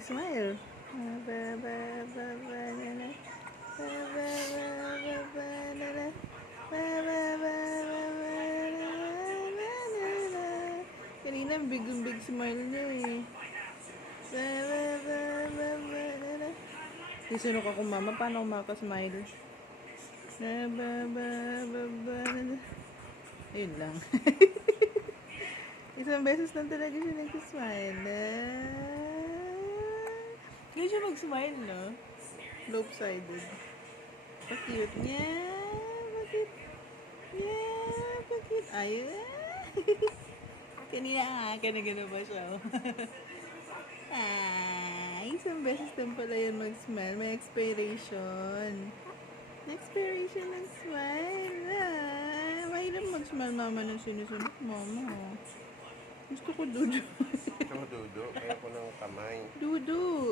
mag-smile. Kanina, big smile niya eh. Sisunok ako, mama. Paano ako makasmile? Ayun lang. Isang beses lang talaga siya nag-smile. Hindi siya mag-smile, no? Lopsided. Pa-cute niya. Pa-cute. Yeah, pa-cute. Ayun. Kanina gano'n ba siya? Isang beses lang pala yun mag-smile. May expiration. Expiration ng smile. Mahirap mag-smile, mama, nang sinusunod mama. Gusto ko dudu. Gusto mo dudo? Kaya ko ng kamay. Dudu.